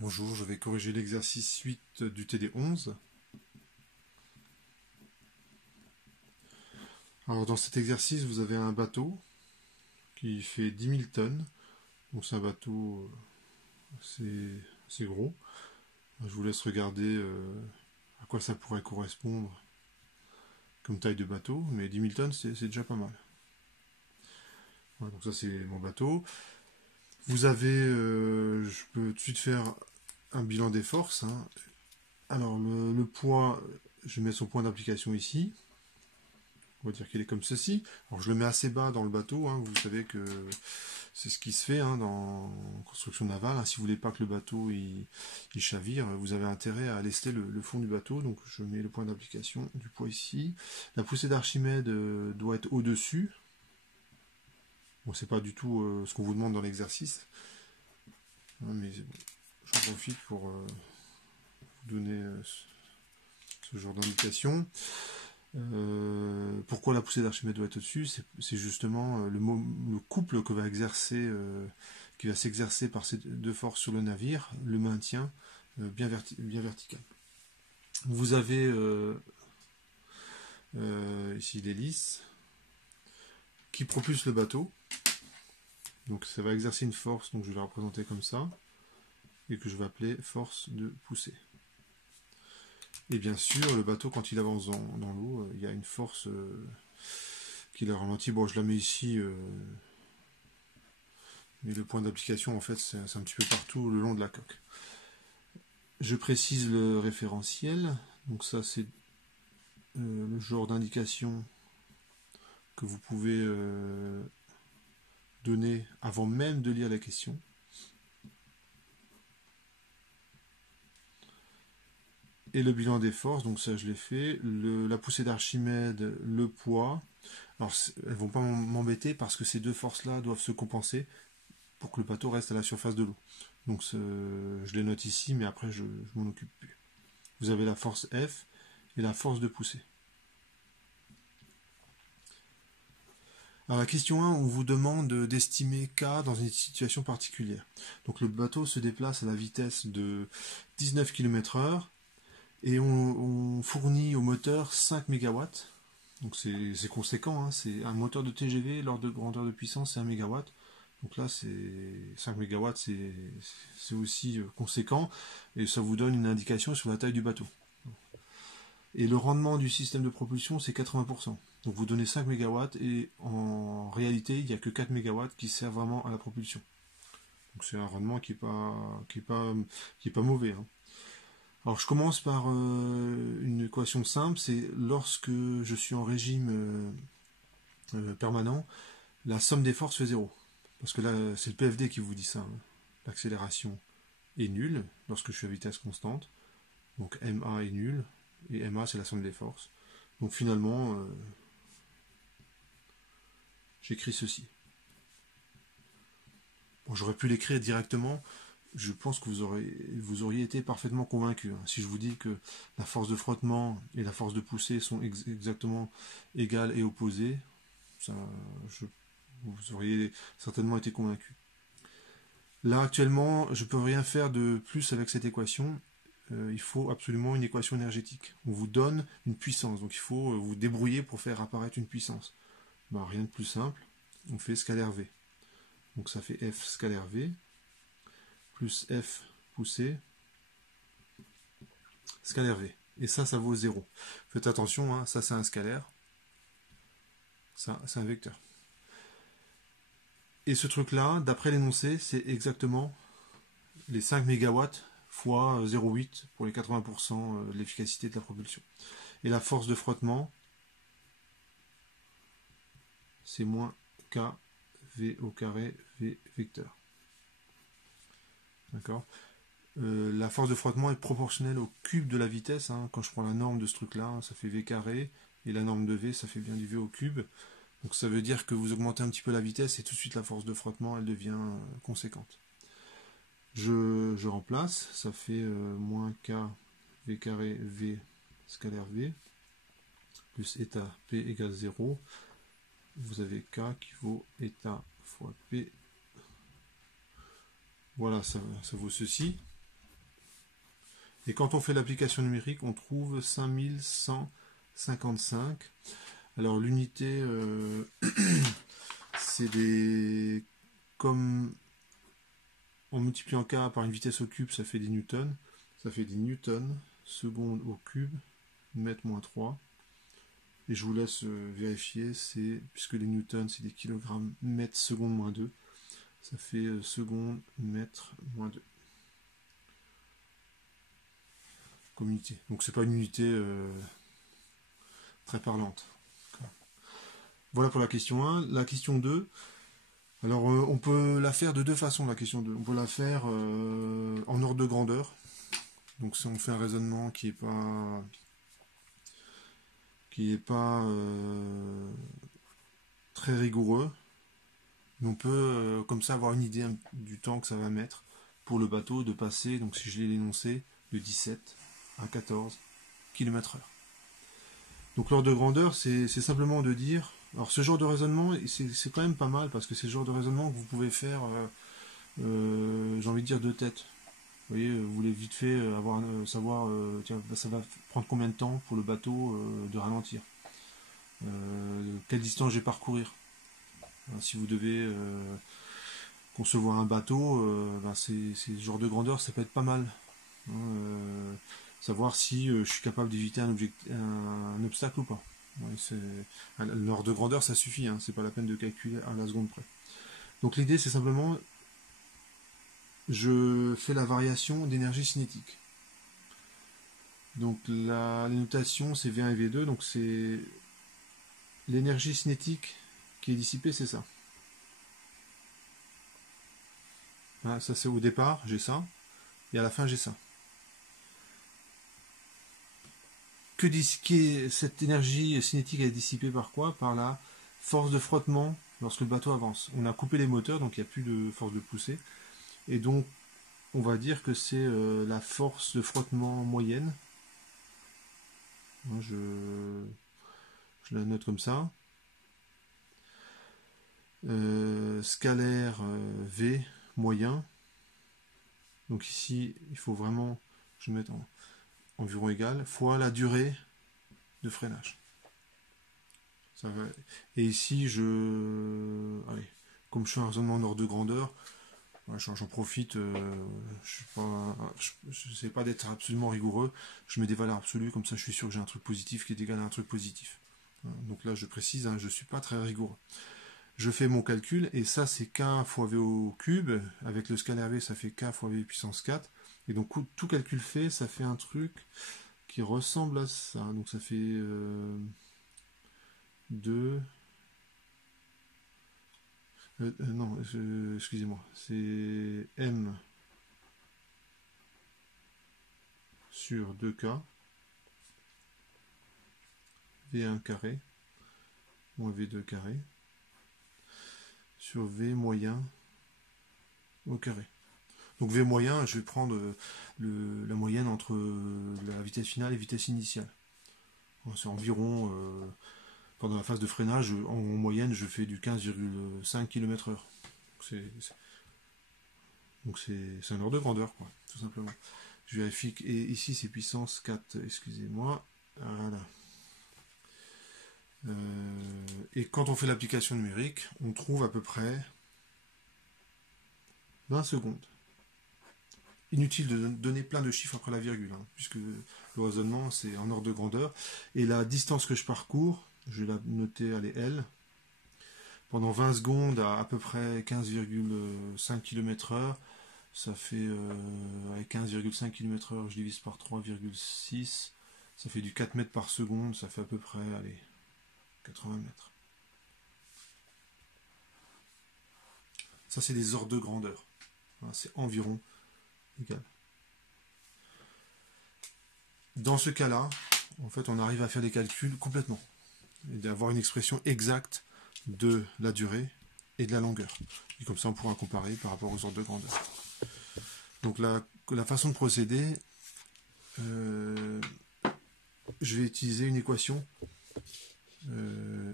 Bonjour, je vais corriger l'exercice 8 du TD11. Alors dans cet exercice, vous avez un bateau qui fait 10 000 tonnes. Donc c'est un bateau assez gros. Je vous laisse regarder à quoi ça pourrait correspondre comme taille de bateau, mais 10 000 tonnes c'est déjà pas mal. Voilà, donc ça c'est mon bateau. Vous avez, je peux tout de suite faire un bilan des forces. Alors le poids, je mets son point d'application ici. On va dire qu'il est comme ceci. Alors je le mets assez bas dans le bateau. Vous savez que c'est ce qui se fait dans construction navale. Si vous voulez pas que le bateau il chavire, vous avez intérêt à lester le fond du bateau. Donc je mets le point d'application du poids ici. La poussée d'Archimède doit être au-dessus. Bon, c'est pas du tout ce qu'on vous demande dans l'exercice. Mais j'en profite pour vous donner ce genre d'indication. Pourquoi la poussée d'Archimède doit être au-dessus? C'est justement le couple que qui va s'exercer par ces deux forces sur le navire, le maintien bien vertical. Vous avez ici l'hélice qui propulse le bateau. Donc ça va exercer une force, donc je vais la représenter comme ça, et que je vais appeler force de poussée. Et bien sûr, le bateau, quand il avance dans l'eau, il y a une force qui le ralentit. Bon, je la mets ici, mais le point d'application, en fait, c'est un petit peu partout le long de la coque. Je précise le référentiel. Donc ça, c'est le genre d'indication que vous pouvez donner avant même de lire la question. Et le bilan des forces, donc ça je l'ai fait. La poussée d'Archimède, le poids. Alors elles vont pas m'embêter parce que ces deux forces-là doivent se compenser pour que le bateau reste à la surface de l'eau. Donc je les note ici, mais après je m'en occupe plus. Vous avez la force F et la force de poussée. Alors la question 1, on vous demande d'estimer K dans une situation particulière. Donc le bateau se déplace à la vitesse de 19 km/h et on fournit au moteur 5 MW. Donc c'est conséquent, c'est un moteur de TGV, l'ordre de grandeur de puissance c'est 1 MW. Donc là, 5 MW, c'est aussi conséquent, et ça vous donne une indication sur la taille du bateau. Et le rendement du système de propulsion, c'est 80%. Donc vous donnez 5 MW, et en réalité, il n'y a que 4 MW qui servent vraiment à la propulsion. Donc c'est un rendement qui est pas mauvais. Alors je commence par une équation simple, c'est lorsque je suis en régime permanent, la somme des forces fait 0. Parce que là, c'est le PFD qui vous dit ça. L'accélération est nulle lorsque je suis à vitesse constante. Donc MA est nul. Et MA, c'est la somme des forces. Donc finalement, j'écris ceci. Bon, j'aurais pu l'écrire directement. Je pense que vous auriez été parfaitement convaincu. Si je vous dis que la force de frottement et la force de poussée sont exactement égales et opposées, vous auriez certainement été convaincu. Là, actuellement, je ne peux rien faire de plus avec cette équation. Il faut absolument une équation énergétique. On vous donne une puissance, donc il faut vous débrouiller pour faire apparaître une puissance. Rien de plus simple, on fait scalaire V. Donc ça fait F scalaire V, plus F poussée, scalaire V. Et ça vaut 0. Faites attention, ça c'est un scalaire, ça c'est un vecteur. Et ce truc-là, d'après l'énoncé, c'est exactement les 5 MW fois 0,8 pour les 80% de l'efficacité de la propulsion. Et la force de frottement, c'est moins K V au carré V vecteur. D'accord. La force de frottement est proportionnelle au cube de la vitesse. Quand je prends la norme de ce truc-là, ça fait V carré, et la norme de V, ça fait bien du V au cube. Donc ça veut dire que vous augmentez un petit peu la vitesse, et tout de suite la force de frottement, elle devient conséquente. Je remplace, ça fait moins K V carré V scalaire V, plus état P égale 0. Vous avez K qui vaut état fois P. Voilà, ça vaut ceci. Et quand on fait l'application numérique, on trouve 5155. Alors l'unité, c'est des... Comme en multipliant k par une vitesse au cube, ça fait des newtons. Ça fait des newtons, secondes au cube, mètre moins 3. Et je vous laisse vérifier, puisque les newtons c'est des kilogrammes, mètre seconde moins 2. Ça fait seconde, mètre moins 2. Comme unité. Donc c'est pas une unité très parlante. Voilà pour la question 1. La question 2, alors on peut la faire de deux façons, la question 2. On peut la faire en ordre de grandeur. Donc si on fait un raisonnement qui est pas très rigoureux, on peut comme ça avoir une idée du temps que ça va mettre pour le bateau de passer, donc si je l'ai énoncé, de 17 à 14 km/h. Donc l'ordre de grandeur, c'est simplement de dire... Alors ce genre de raisonnement, c'est quand même pas mal, parce que c'est le genre de raisonnement que vous pouvez faire, j'ai envie de dire, de tête. Vous voyez, vous voulez vite fait savoir, tiens, ça va prendre combien de temps pour le bateau de ralentir. Quelle distance j'ai parcourir. Si vous devez concevoir un bateau, c'est ce genre de grandeur, ça peut être pas mal. Savoir si je suis capable d'éviter un obstacle ou pas. L'ordre de grandeur, ça suffit, hein, c'est pas la peine de calculer à la seconde près. Donc l'idée, c'est simplement, je fais la variation d'énergie cinétique. Donc la notation, c'est V1 et V2, donc c'est l'énergie cinétique qui est dissipée, c'est ça. Voilà, ça c'est au départ, j'ai ça, et à la fin j'ai ça. Cette énergie cinétique est dissipée par quoi? Par la force de frottement lorsque le bateau avance. On a coupé les moteurs, donc il n'y a plus de force de poussée. Et donc, on va dire que c'est la force de frottement moyenne. Moi, je la note comme ça. Scalaire V moyen. Donc ici, il faut vraiment que je mette environ égal, fois la durée de freinage. Ça va. Et ici, allez, comme je fais un raisonnement en ordre de grandeur, j'en profite, je sais pas d'être absolument rigoureux, je mets des valeurs absolues, comme ça je suis sûr que j'ai un truc positif qui est égal à un truc positif. Donc là je précise, je ne suis pas très rigoureux. Je fais mon calcul, et ça c'est k fois v au cube, avec le scalaire v ça fait k fois v puissance 4, et donc tout calcul fait, ça fait un truc qui ressemble à ça, donc ça fait 2... non, excusez-moi, c'est m sur 2k, V1 carré, moins V2 carré, sur V moyen au carré. Donc V moyen, je vais prendre la moyenne entre la vitesse finale et la vitesse initiale. C'est environ, pendant la phase de freinage, en moyenne, je fais du 15,5 km/h. Donc c'est un ordre de grandeur, quoi, tout simplement. Je vérifie, et ici c'est puissance 4, excusez-moi. Voilà. Et quand on fait l'application numérique, on trouve à peu près 20 secondes. Inutile de donner plein de chiffres après la virgule, puisque le raisonnement c'est en ordre de grandeur. Et la distance que je parcours, je vais la noter, elle est L. Pendant 20 secondes à peu près 15,5 km/h, ça fait avec 15,5 km/h, je divise par 3,6, ça fait du 4 mètres par seconde, ça fait à peu près, allez, 80 mètres. Ça c'est des ordres de grandeur. Voilà, c'est environ égal. Dans ce cas-là, en fait, on arrive à faire des calculs complètement et d'avoir une expression exacte de la durée et de la longueur. Et comme ça, on pourra comparer par rapport aux ordres de grandeur. Donc la façon de procéder, je vais utiliser une équation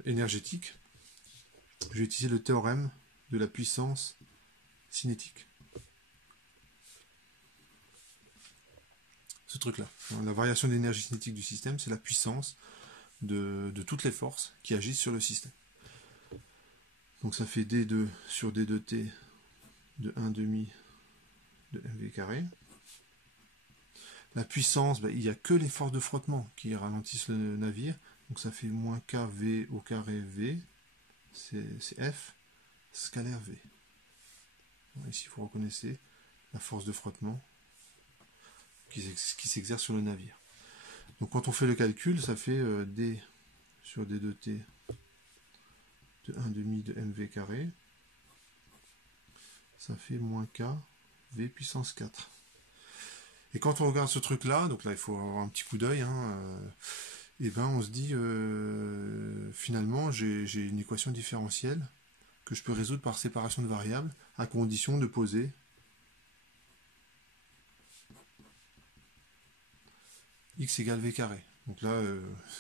énergétique. Je vais utiliser le théorème de la puissance cinétique. truc-là. La variation d'énergie cinétique du système, c'est la puissance de toutes les forces qui agissent sur le système. Donc ça fait D2 sur D2T de 1 demi de mv carré. La puissance, il n'y a que les forces de frottement qui ralentissent le navire. Donc ça fait moins kv au carré v, c'est F, scalaire v. Ici, vous reconnaissez la force de frottement qui s'exerce sur le navire. Donc quand on fait le calcul, ça fait D sur D2T de 1 demi de mv carré. Ça fait moins k v puissance 4. Et quand on regarde ce truc-là, donc là il faut avoir un petit coup d'œil, et ben on se dit finalement j'ai une équation différentielle que je peux résoudre par séparation de variables à condition de poser x égale v carré. Donc là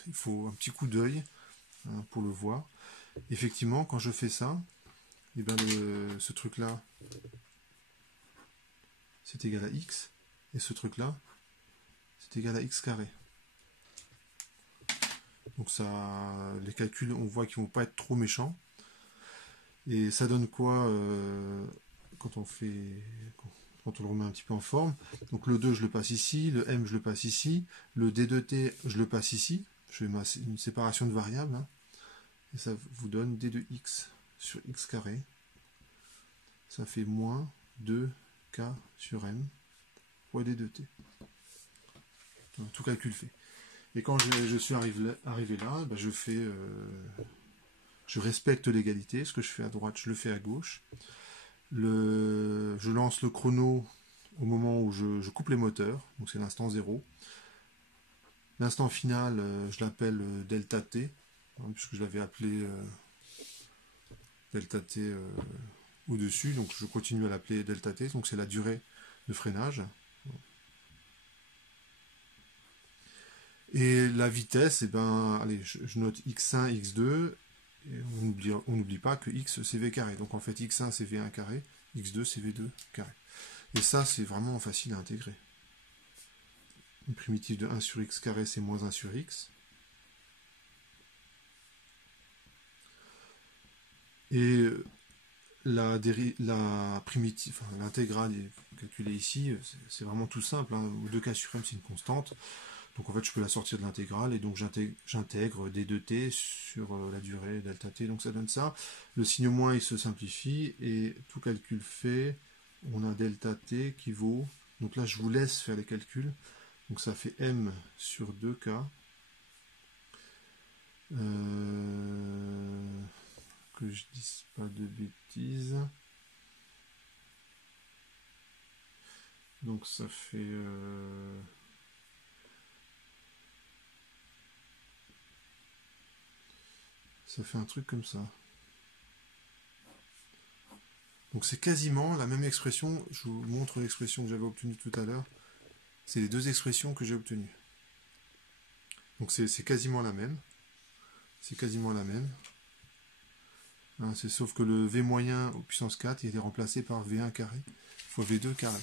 il faut un petit coup d'œil pour le voir. Effectivement quand je fais ça, et ben ce truc-là c'est égal à x, et ce truc-là c'est égal à x carré. Donc ça, les calculs, on voit qu'ils ne vont pas être trop méchants. Et ça donne quoi quand on le remet un petit peu en forme. Donc le 2, je le passe ici, le m, je le passe ici, le d2t, je le passe ici. Je fais une séparation de variables. Et ça vous donne d de x sur x carré. Ça fait moins 2k sur m fois d2t. Tout calcul fait. Et quand je suis arrivé là, je respecte l'égalité. Ce que je fais à droite, je le fais à gauche. Je lance le chrono au moment où je coupe les moteurs. Donc c'est l'instant 0. L'instant final, je l'appelle delta t, puisque je l'avais appelé delta t au-dessus. Donc je continue à l'appeler delta t. Donc c'est la durée de freinage. Et la vitesse, allez, je note x1, x2, et on n'oublie pas que x c'est v carré. Donc en fait x1 c'est v1 carré, x2 c'est v2 carré. Et ça c'est vraiment facile à intégrer. Une primitive de 1 sur x carré c'est moins 1 sur x. Et la primitive, l'intégrale calculée ici, c'est vraiment tout simple. 2k sur m c'est une constante. Donc en fait je peux la sortir de l'intégrale et donc j'intègre d2t sur la durée delta t, donc ça donne ça. Le signe moins il se simplifie et tout calcul fait, on a delta t qui vaut, donc là je vous laisse faire les calculs, donc ça fait m sur 2k, que je dise pas de bêtises, donc ça fait... ça fait un truc comme ça. Donc c'est quasiment la même expression. Je vous montre l'expression que j'avais obtenue tout à l'heure. C'est les deux expressions que j'ai obtenues. Donc c'est quasiment la même. C'est quasiment la même. C'est sauf que le V moyen au puissance 4 il est remplacé par V1 carré fois V2 carré.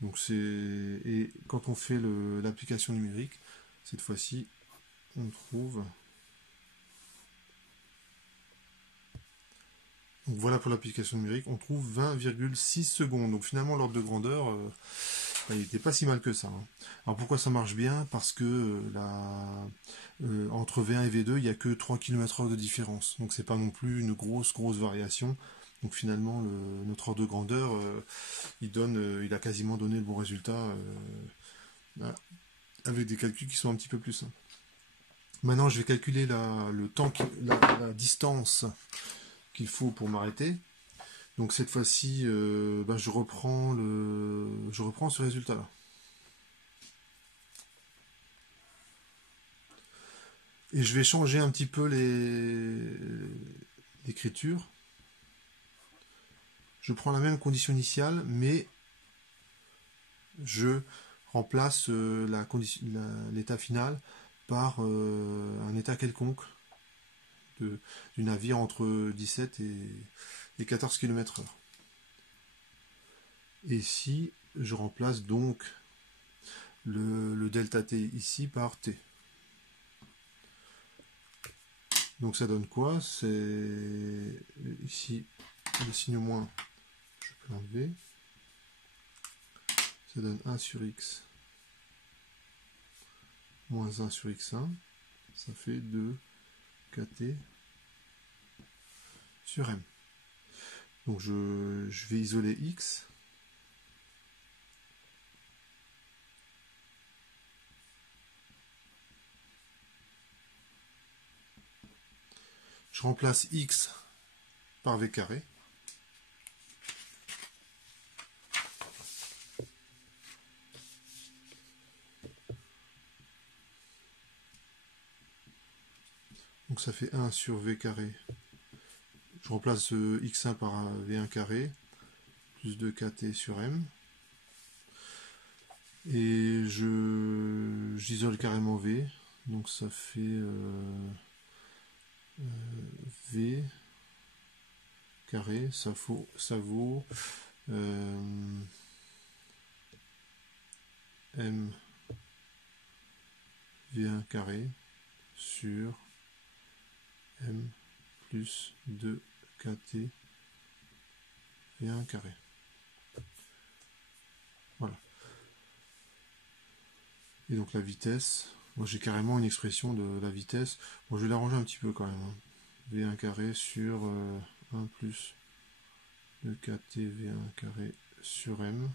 Donc et quand on fait l'application numérique, cette fois-ci, on trouve... Donc voilà pour l'application numérique, on trouve 20,6 secondes. Donc finalement l'ordre de grandeur, il n'était pas si mal que ça. Alors pourquoi ça marche bien? Parce que entre V1 et V2, il n'y a que 3 km/h de différence. Donc c'est pas non plus une grosse variation. Donc finalement notre ordre de grandeur, il a quasiment donné le bon résultat avec des calculs qui sont un petit peu plus simples. Maintenant je vais calculer le temps, la distance qu'il faut pour m'arrêter. Donc cette fois-ci, je reprends ce résultat-là. Et je vais changer un petit peu l'écriture. Je prends la même condition initiale, mais je remplace l'état final par un état quelconque du navire entre 17 et 14 km/h. Et ici, je remplace donc le delta t ici par t. Donc ça donne quoi? C'est ici le signe moins, je peux l'enlever. Ça donne 1 sur x moins 1 sur x1. Ça fait 2 kt sur m. Donc je vais isoler x. Je remplace x par v carré. Donc ça fait 1 sur v carré. Je remplace x1 par v1 carré, plus 2kt sur m. Et j'isole carrément v. Donc ça fait v carré, ça vaut m v1 carré sur m plus 2kt v1 carré. Voilà. Et donc la vitesse, moi j'ai carrément une expression de la vitesse. Bon, je vais l'arranger un petit peu quand même. Hein. v1 carré sur 1 plus 2kt v1 carré sur m.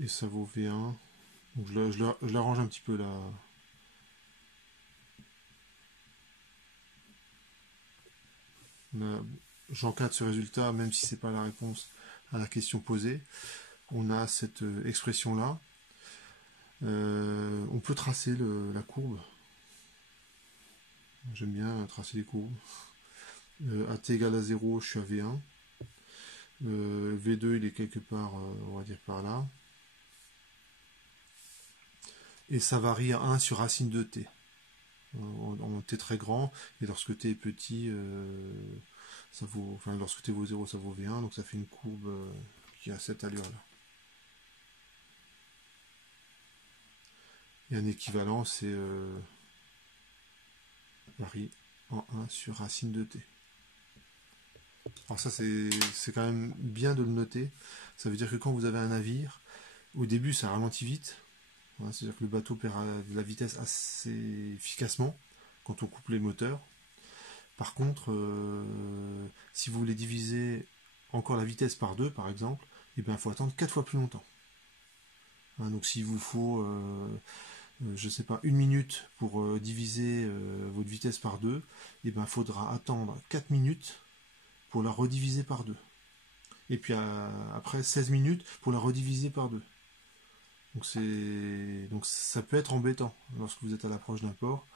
Et ça vaut v1. Donc je l'arrange un petit peu là. J'encadre ce résultat, même si c'est pas la réponse à la question posée. On a cette expression là. On peut tracer la courbe. J'aime bien tracer les courbes. À t égale à 0, je suis à v1. v2, il est quelque part, on va dire par là. Et ça varie à 1 sur racine de t. En t très grand, et lorsque t est petit, ça vaut, enfin lorsque t vaut 0, ça vaut v1, donc ça fait une courbe qui a cette allure-là. Et un équivalent, c'est varie en 1 sur racine de t. Alors ça, c'est quand même bien de le noter. Ça veut dire que quand vous avez un navire, au début, ça ralentit vite. C'est-à-dire que le bateau perd de la vitesse assez efficacement quand on coupe les moteurs. Par contre, si vous voulez diviser encore la vitesse par 2, par exemple, il faut attendre 4 fois plus longtemps. Donc s'il vous faut, je sais pas, 1 minute pour diviser votre vitesse par 2, il faudra attendre 4 minutes pour la rediviser par 2. Et puis après 16 minutes pour la rediviser par 2. Donc ça peut être embêtant lorsque vous êtes à l'approche d'un port.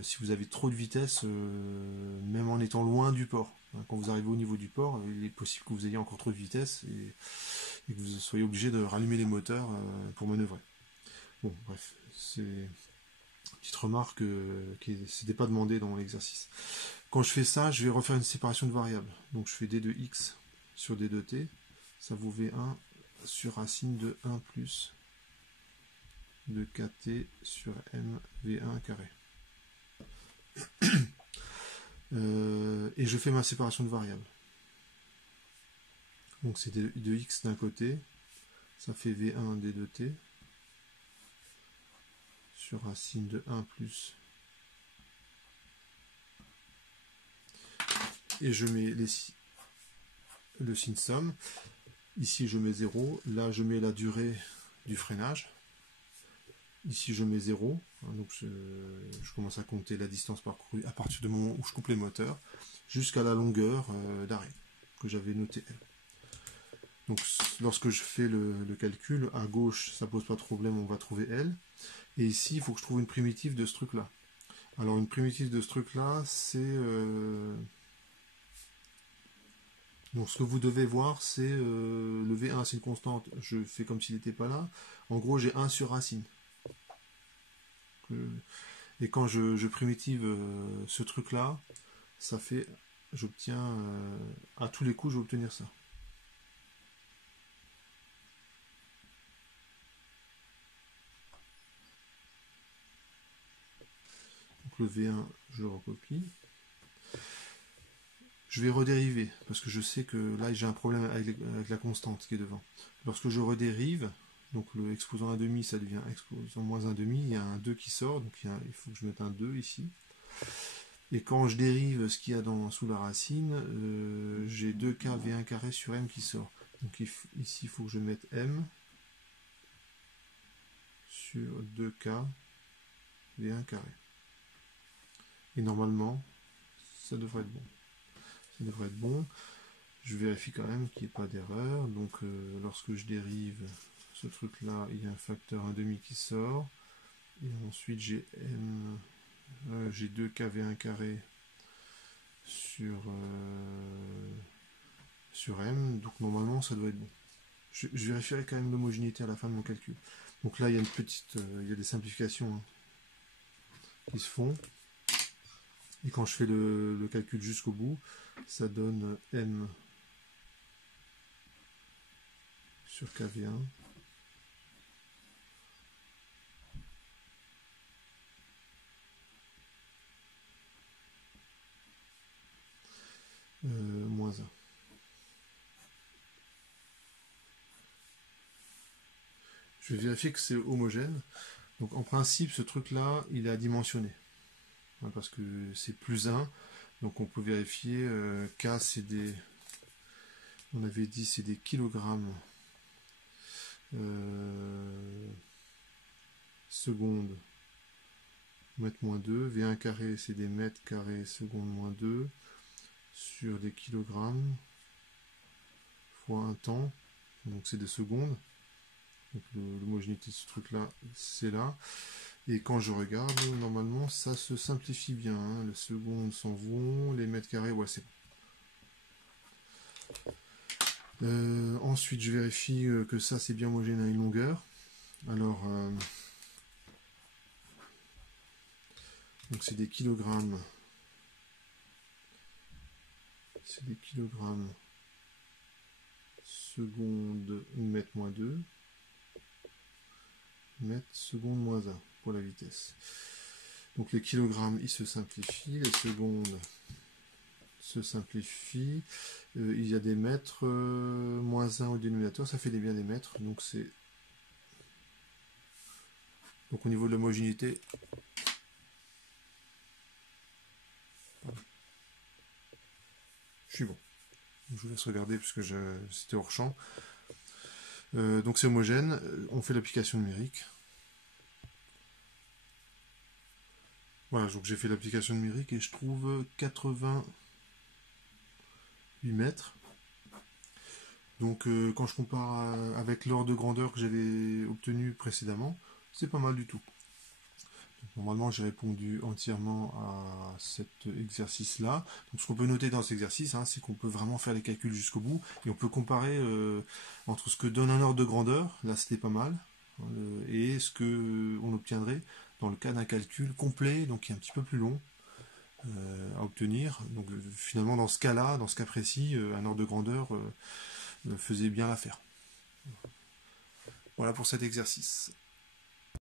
Si vous avez trop de vitesse, même en étant loin du port. Quand vous arrivez au niveau du port, il est possible que vous ayez encore trop de vitesse et que vous soyez obligé de rallumer les moteurs pour manœuvrer. Bon, bref, c'est une petite remarque qui n'était pas demandée dans l'exercice. Quand je fais ça, je vais refaire une séparation de variables. Donc je fais d de x sur d de t, ça vaut v1 sur racine de 1 plus de kt sur m v1 carré. Et je fais ma séparation de variables. Donc c'est de x d'un côté, ça fait v1 d de t sur racine de 1 plus. Et je mets le signe somme. Ici je mets 0, là je mets la durée du freinage. Ici je mets 0, donc je commence à compter la distance parcourue à partir du moment où je coupe les moteurs, jusqu'à la longueur d'arrêt, que j'avais noté L. Donc lorsque je fais le calcul, à gauche ça pose pas de problème, on va trouver L. Et ici il faut que je trouve une primitive de ce truc là. Alors une primitive de ce truc là, c'est... Donc ce que vous devez voir, c'est le V1, c'est une constante, je fais comme s'il n'était pas là. En gros j'ai 1 sur racine. Et quand je primitive ce truc là, ça fait, j'obtiens, à tous les coups je vais obtenir ça. le V1, je le recopie. Je vais redériver, parce que je sais que là j'ai un problème avec la constante qui est devant. Lorsque je redérive, donc le exposant 1,5 ça devient exposant moins 1,5, il y a un 2 qui sort, donc il faut que je mette un 2 ici. Et quand je dérive ce qu'il y a sous la racine, j'ai 2k V1 carré sur M qui sort. Donc ici il faut que je mette M sur 2k V1 carré. Et normalement, ça devrait être bon. Ça devrait être bon. Je vérifie quand même qu'il n'y ait pas d'erreur. Donc lorsque je dérive ce truc là, il y a un facteur 1,5 qui sort. Et ensuite j'ai M, j'ai 2kV1 carré sur M. Donc normalement ça doit être bon. Je vérifierai quand même l'homogénéité à la fin de mon calcul. Donc là il y a une petite, il y a des simplifications qui se font. Et quand je fais le calcul jusqu'au bout, ça donne M sur KV1 moins 1. Je vais vérifier que c'est homogène. Donc en principe, ce truc-là, il est adimensionné. Parce que c'est plus 1. Donc on peut vérifier. K, c'est des... On avait dit c'est des kilogrammes seconde mètre moins 2. V1 carré, c'est des mètres carrés seconde moins 2 sur des kilogrammes fois un temps. Donc c'est des secondes. Donc l'homogénéité de ce truc-là, c'est là. Et quand je regarde, normalement, ça se simplifie bien. Hein. Les secondes s'en vont, les mètres carrés, ouais, c'est bon. Ensuite, je vérifie que ça, c'est bien homogène à une longueur. Alors, donc c'est des kilogrammes. C'est des kilogrammes seconde mètre moins 2. Mètre seconde moins 1 pour la vitesse. Donc les kilogrammes, ils se simplifient, les secondes se simplifient. Il y a des mètres moins 1 au dénominateur, ça fait bien des mètres. Donc c'est... Donc au niveau de l'homogénéité, je suis bon. Je vous laisse regarder puisque c'était hors champ. Donc c'est homogène, on fait l'application numérique. Voilà, donc j'ai fait l'application numérique et je trouve 88 mètres. Donc quand je compare avec l'ordre de grandeur que j'avais obtenu précédemment, c'est pas mal du tout. Donc, normalement j'ai répondu entièrement à cet exercice-là. Donc ce qu'on peut noter dans cet exercice, c'est qu'on peut vraiment faire les calculs jusqu'au bout et on peut comparer entre ce que donne un ordre de grandeur, là c'était pas mal, et ce que on obtiendrait dans le cas d'un calcul complet, donc qui est un petit peu plus long à obtenir. Donc finalement dans ce cas-là, dans ce cas précis, un ordre de grandeur faisait bien l'affaire. Voilà pour cet exercice.